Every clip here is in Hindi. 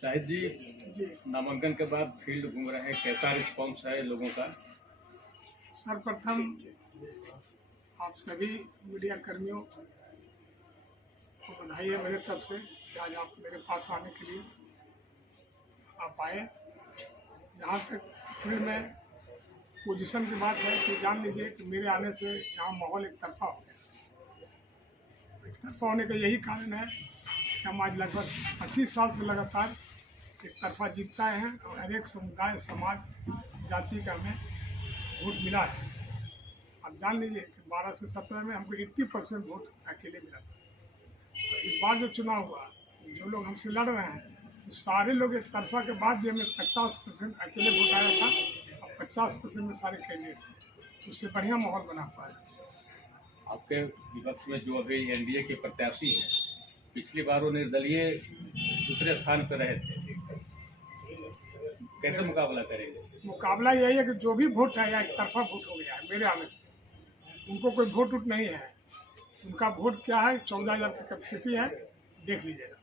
शाहिद जी, जी नामांकन के बाद फील्ड घूम रहे हैं, कैसा रिस्पांस है लोगों का? सर्वप्रथम आप सभी मीडिया कर्मियों को बधाई है मेरे तरफ से कि आज आप मेरे पास आने के लिए आप आए। जहाँ तक फील्ड में पोजीशन की बात है कि जान लीजिए कि मेरे आने से यहाँ माहौल एक तरफा हो गया। एक तरफा होने का यही कारण है कि हम आज लगभग 25 साल से लगातार एक तरफा जीतता है और हर एक समुदाय समाज जाति का हमें वोट मिला है। आप जान लीजिए कि 12 से 17 में हमको 80% वोट अकेले मिला था। तो इस बार जो चुनाव हुआ, जो लोग हमसे लड़ रहे हैं तो सारे लोग एक तरफा के बाद भी हमें 50% अकेले वोट आया था और 50% में सारे कैंडिडेट थे। उससे बढ़िया माहौल बना पाया। आपके विपक्ष में जो अभी एनडीए के प्रत्याशी हैं, पिछली बार वो निर्दलीय दूसरे स्थान पर रहे थे, कैसे मुकाबला करेंगे? मुकाबला यही है कि जो भी वोट है या एक तरफा वोट हो गया है मेरे आने से, उनको कोई वोट उठ नहीं है। उनका वोट क्या है, 14,000 की कैपेसिटी है, देख लीजिएगा।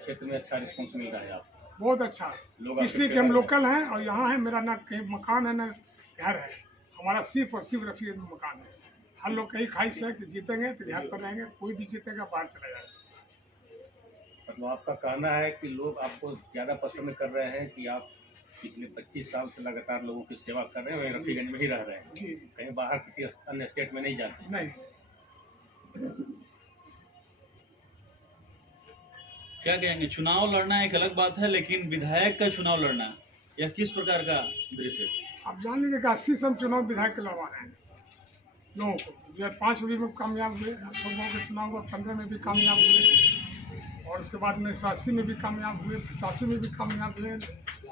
क्षेत्र में अच्छा रिस्पॉन्स मिल रहा है आपको? बहुत अच्छा, लोग इसलिए कि हम लोकल हैं और यहाँ है। मेरा ना कहीं मकान है ना घर है, हमारा सिर्फ और सिर्फ रफी में मकान है। हर लोग कहीं ख्वाहिश है कि जीतेंगे तो घर पर रहेंगे, कोई भी जीतेगा बाहर चला जाएगा। मतलब आपका कहना है कि लोग आपको ज़्यादा पसंद कर रहे हैं कि आप पिछले 25 साल से लगातार लोगों की सेवा कर रहे हैं, वहीं रफीगंज में ही रह रहे हैं, जी कहीं बाहर किसी अन्य स्टेट में नहीं जाते? नहीं। क्या कहेंगे, चुनाव लड़ना एक अलग बात है, लेकिन विधायक का चुनाव लड़ना यह किस प्रकार का दृश्य है? आप जान लीजिए कि 80 से हम चुनाव विधायक के लड़वा रहे हैं लोगों को। 2005 में भी कामयाब हुए, 16 के चुनाव हुआ, 15 में भी कामयाब हुए और उसके बाद 1980 में भी कामयाब हुए, 85 में भी कामयाब हुए,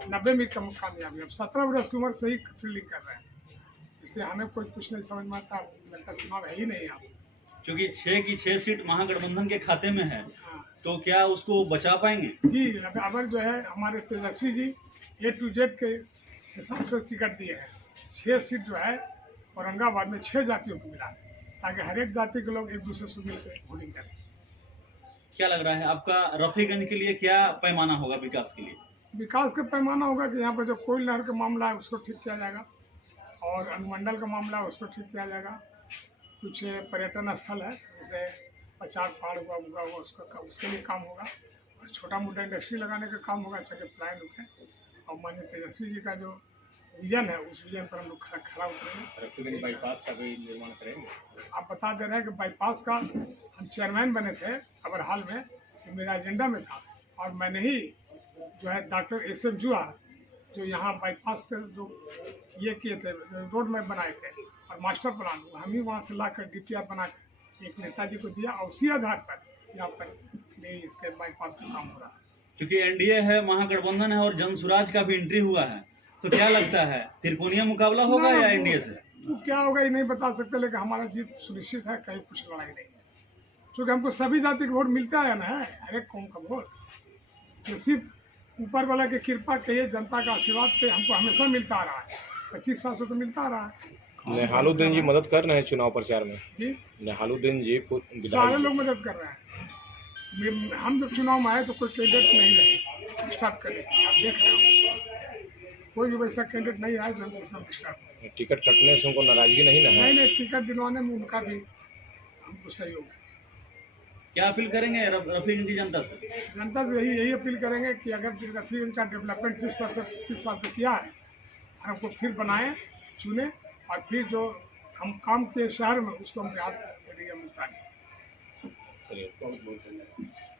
90 में कामयाब हुए। अब 17 वर्ष की उम्र से ही फील्डिंग कर रहे हैं, इसलिए हमें कोई कुछ नहीं समझ में आता। लगता चुनाव है ही नहीं आप। क्योंकि 6 की 6 सीट महागठबंधन के खाते में है, हाँ तो क्या उसको बचा पाएंगे? जी, अगर जो है हमारे Tejashwi ji A to Z के हिसाब से टिकट दिए हैं। 6 सीट जो है औरंगाबाद में 6 जातियों को मिला है, ताकि हर एक जाति के लोग एक दूसरे से मिलकर वोटिंग करें। क्या लग रहा है आपका रफीगंज के लिए क्या पैमाना होगा विकास के लिए? विकास का पैमाना होगा कि यहाँ पर जो कोयल नहर का मामला है उसको ठीक किया जाएगा और अनुमंडल का मामला है उसको ठीक किया जाएगा। कुछ पर्यटन स्थल है जैसे पचार पहाड़ हुआ उसके लिए काम होगा और छोटा मोटा इंडस्ट्री लगाने का काम होगा, अच्छा के प्लान होगा। और माननीय तेजस्वी जी का जो विजन है उस विजन पर हम लोग खरा उतरेंगे। रफीगंज बाईपास का भी निर्माण करेंगे? आप बता दे रहे हैं कि बाईपास का हम चेयरमैन बने थे अबर हाल में, तो मेरा एजेंडा में था और मैंने ही जो है डॉक्टर SM जुआ जो यहाँ बाईपास के जो ये किए थे, रोड में बनाए थे और मास्टर प्लान हम ही वहाँ से ला कर DPR बना कर एक नेताजी को दिया और उसी आधार पर यहाँ पर नहीं इसके बाईपास का काम हो रहा है। क्योंकि एनडीए है, महागठबंधन है और जनसुराज का भी एंट्री हुआ है, तो क्या लगता है त्रिकोणीय मुकाबला होगा या एनडीए से? तो क्या होगा ये नहीं बता सकते, लेकिन हमारा जीत सुनिश्चित है, कहीं कुछ लड़ाई नहीं है। क्योंकि हमको सभी जाति का वोट मिलता है ना, है हर एक कौम का वोट। तो सिर्फ ऊपर वाला की कृपा कहिए, जनता का आशीर्वाद पे हमको हमेशा मिलता आ रहा है। 25 साल से तो मिलता आ रहा है। नेहालुद्दीन जी मदद कर रहे हैं चुनाव प्रचार में? जी नेहालुद्दीन जी सारे लोग मदद कर रहे हैं। हम जब चुनाव में आए तो कोई कैंडिडेट नहीं रहे स्टार्ट करने के लिए, आप देख रहे हो कोई भी वैसा कैंडिडेट नहीं आया जो हम स्टार्ट। टिकट कटने से उनको नाराजगी नहीं ना है? नहीं, टिकट दिलवाने में उनका भी हमको सहयोग है। क्या अपील करेंगे रफीगंज की जनता से? जनता से यही अपील करेंगे कि अगर रफीगंज का डेवलपमेंट जिस तरह से 25 साल से किया है, हमको फिर बनाएं, चुने और फिर जो हम काम किए शहर में उसको हम याद करिए मुल्तानी। चलिए, बहुत बहुत धन्यवाद।